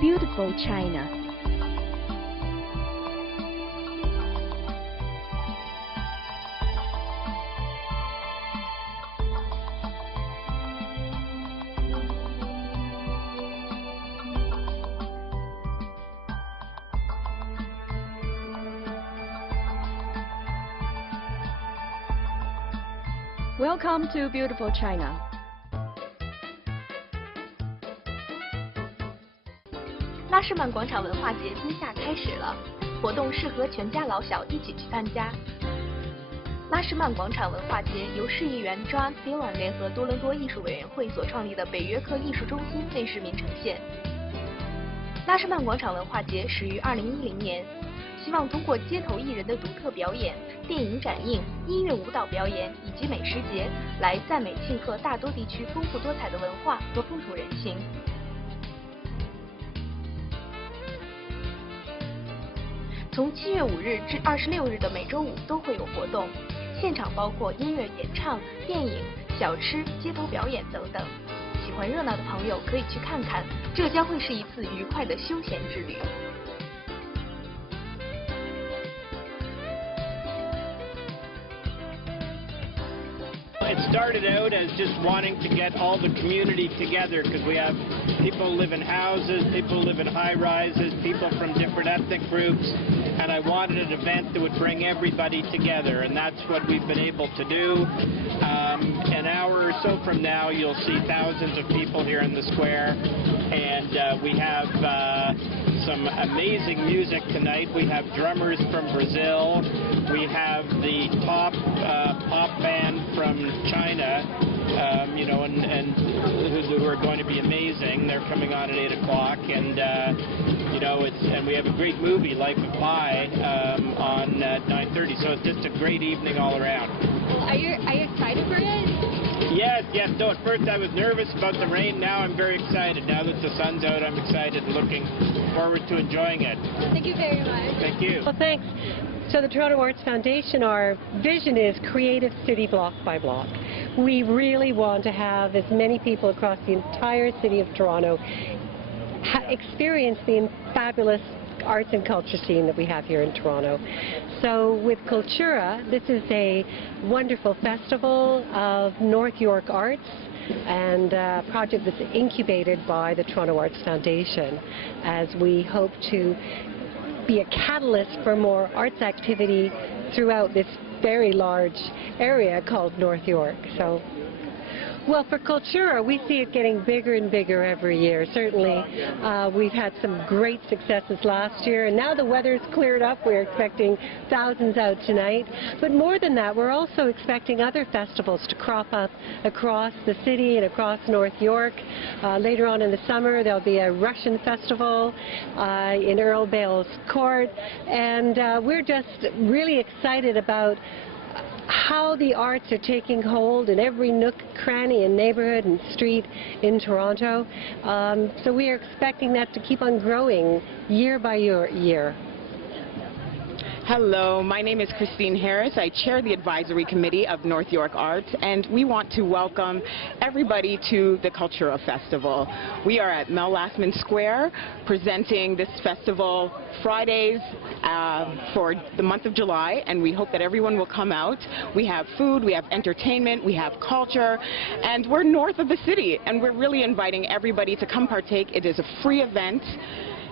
beautiful China. Welcome to beautiful China. 拉士曼广场文化节今夏开始了，活动适合全家老小一起去参加。拉士曼广场文化节由市议员 John Dillon 联合多伦多艺术委员会所创立的北约克艺术中心为市民呈现。拉士曼广场文化节始于2010年，希望通过街头艺人的独特表演、电影展映、音乐舞蹈表演以及美食节，来赞美庆贺大多地区丰富多彩的文化和风土人情。从7月5日至26日的每周五都会有活动，现场包括音乐演唱、电影、小吃、街头表演等等。喜欢热闹的朋友可以去看看，这将会是一次愉快的休闲之旅。It started out as just wanting to get all the community together because we have people live in houses, people live in high-rises, people from different ethnic groups, and I wanted an event that would bring everybody together, and that's what we've been able to do. An hour or so from now, you'll see thousands of people here in the square, and we have some amazing music tonight. We have drummers from Brazil. We have the top pop band from China, you know, and who are going to be amazing. They're coming on at 8 o'clock, and you know, and we have a great movie, Life of Pi, on 9:30. So it's just a great evening all around. Are you excited for it? Yes. No, at first I was nervous about the rain. Now I'm very excited. Now that the sun's out, I'm excited and looking forward to enjoying it. Thank you very much. Thank you. Well, thanks. So the Toronto Arts Foundation, our vision is creative city block by block. We really want to have as many people across the entire city of Toronto experience the fabulous arts and culture scene that we have here in Toronto. So with Cultura, this is a wonderful festival of North York arts and a project that's incubated by the Toronto Arts Foundation, as we hope to be a catalyst for more arts activity throughout this very large area called North York. So, well, for Cultura, we see it getting bigger and bigger every year. Certainly, we've had some great successes last year, and now the weather's cleared up. We're expecting thousands out tonight. But more than that, we're also expecting other festivals to crop up across the city and across North York. Later on in the summer, there'll be a Russian festival in Earl Bale's Court, and we're just really excited about how the arts are taking hold in every nook, cranny, and neighborhood and street in Toronto. So we are expecting that to keep on growing year by year. Hello, my name is Christine Harris. I chair the advisory committee of North York Arts, and we want to welcome everybody to the Cultura Festival. We are at Mel Lastman Square presenting this festival Fridays for the month of July, and we hope that everyone will come out. We have food, we have entertainment, we have culture, and we're north of the city, and we're really inviting everybody to come partake. It is a free event.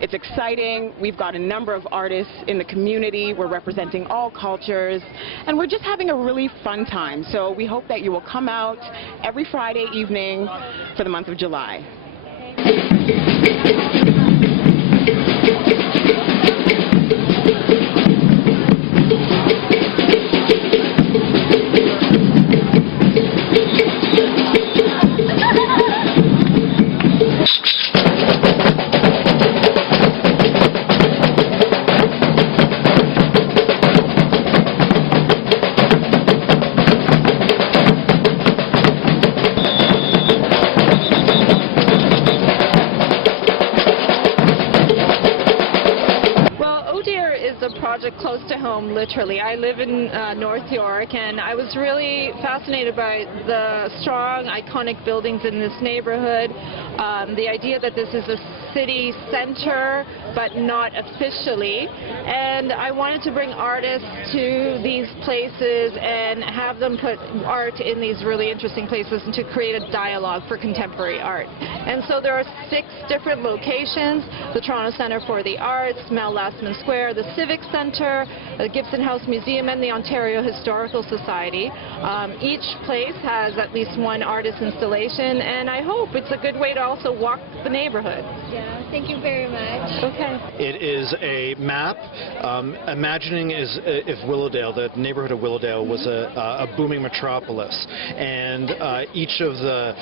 It's exciting. We've got a number of artists in the community. We're representing all cultures, and we're just having a really fun time. So we hope that you will come out every Friday evening for the month of July. close to home, literally. I live in North York, and I was really fascinated by the strong, iconic buildings in this neighborhood. The idea that this is a city center, but not officially. And I wanted to bring artists to these places and have them put art in these really interesting places and to create a dialogue for contemporary art. And so there are 6 different locations: the Toronto Centre for the Arts, Mel Lastman Square, the Civic Centre, the Gibson House Museum, and the Ontario Historical Society. Each place has at least one artist installation, and I hope it's a good way to also walk the neighborhood. Yeah, thank you very much. Okay. It is a map imagining if Willowdale, the neighborhood of Willowdale, was a booming metropolis, and each of the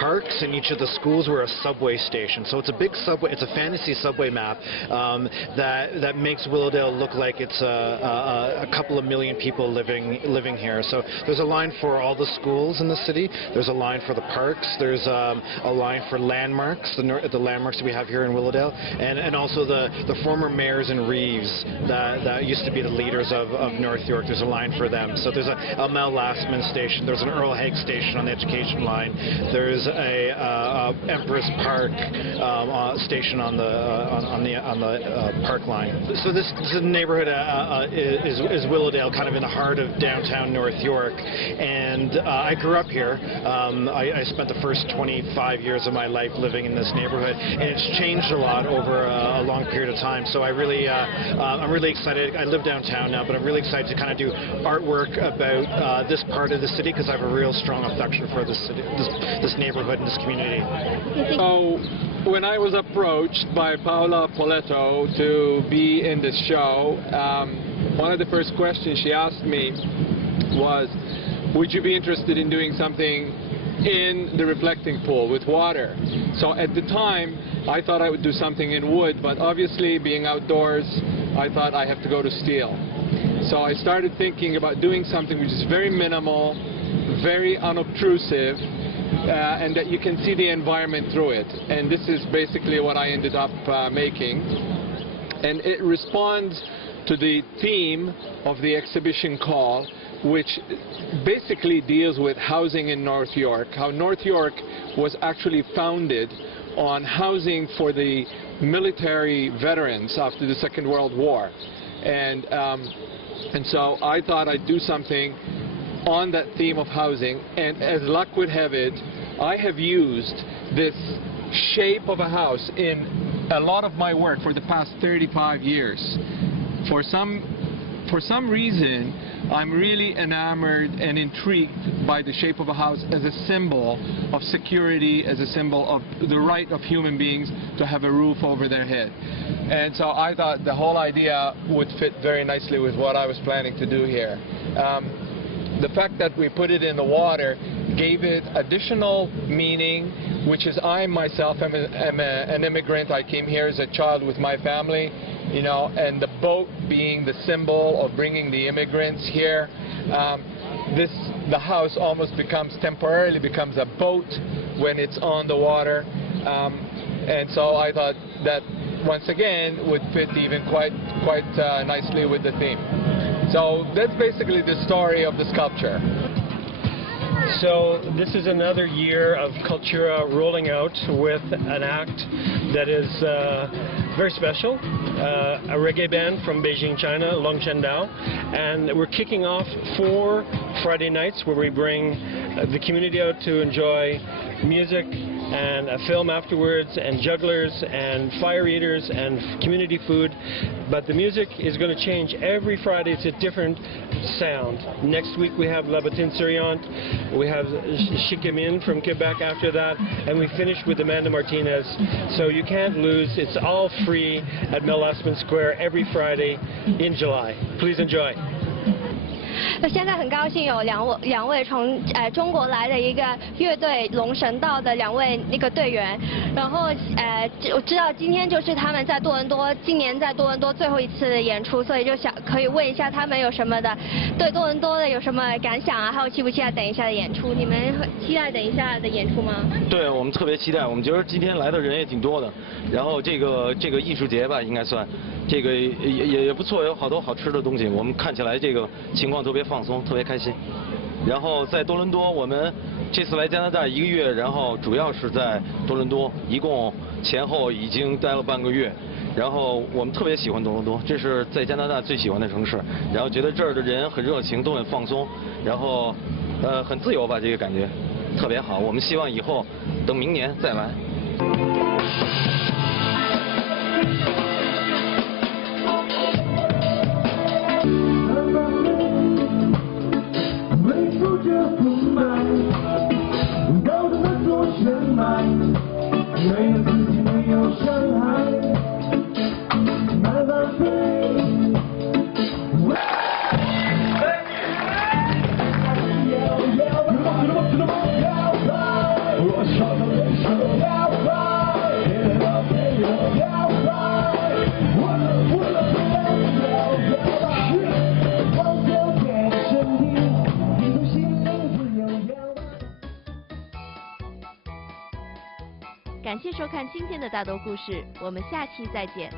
parks and each of the schools were a subway station. So it's a big subway, it's a fantasy subway map that makes Willowdale look like it's a couple of million people living here. So there's a line for all the schools in the city, there's a line for the parks, there's a line for landmarks, the landmarks that we have here in Willowdale, and also the former mayors and reeves that used to be the leaders of North York. There's a line for them. So there's a Mel Lastman station, there's an Earl Haig station on the education line, there's a Empress Park station on the park line. So this neighborhood is Willowdale, kind of in the heart of downtown North York, and I grew up here. I spent the first 25 years of my life living in this neighborhood, and it's changed a lot over a long period of time. So I'm really excited. I live downtown now, but I'm really excited to kind of do artwork about this part of the city, because I have a real strong affection for this city, this neighborhood and this community. So when I was approached by Paola Poletto to be in this show, one of the first questions she asked me was, would you be interested in doing something in the reflecting pool with water? So at the time I thought I would do something in wood, but obviously being outdoors I thought I have to go to steel. So I started thinking about doing something which is very minimal, very unobtrusive, and that you can see the environment through it. And this is basically what I ended up making. And it responds to the theme of the exhibition call, which basically deals with housing in North York, how North York was actually founded on housing for the military veterans after the Second World War. And so I thought I'd do something on that theme of housing, and as luck would have it, I have used this shape of a house in a lot of my work for the past 35 years. For some reason, I'm really enamored and intrigued by the shape of a house as a symbol of security, as a symbol of the right of human beings to have a roof over their head. And so I thought the whole idea would fit very nicely with what I was planning to do here. The fact that we put it in the water gave it additional meaning, which is I myself am an immigrant. I came here as a child with my family, you know, and the boat being the symbol of bringing the immigrants here. The house almost temporarily becomes a boat when it's on the water, and so I thought that once again would fit even quite nicely with the theme. So that's basically the story of the sculpture. So this is another year of Cultura rolling out with an act that is very special, a reggae band from Beijing, China, Longchen Dao, and we're kicking off 4 Friday nights where we bring the community out to enjoy music and a film afterwards, and jugglers and fire eaters and community food. But the music is going to change every Friday. It's a different sound. Next week we have La Bottine Souriante, we have Chicamin from Quebec after that, and we finish with Amanda Martinez. So you can't lose. It's all free at Mel Lastman Square every Friday in July. Please enjoy. 现在很高兴有两位从中国来的一个乐队龙神道的2位那个队员，然后我知道今天就是他们在多伦多今年在多伦多最后一次演出，所以就想可以问一下他们有什么的对多伦多的有什么感想啊，还有期不期待等一下的演出？你们期待等一下的演出吗？对，我们特别期待，我们觉得今天来的人也挺多的，然后这个艺术节吧，应该算，这个也不错，有好多好吃的东西，我们看起来这个情况特别放松，特别开心。然后在多伦多，我们这次来加拿大1个月，然后主要是在多伦多，一共前后已经待了半个月。然后我们特别喜欢多伦多，这是在加拿大最喜欢的城市。然后觉得这儿的人很热情，都很放松，然后很自由吧，这个感觉特别好。我们希望以后等明年再来。感谢收看今天的大多故事，我们下期再见。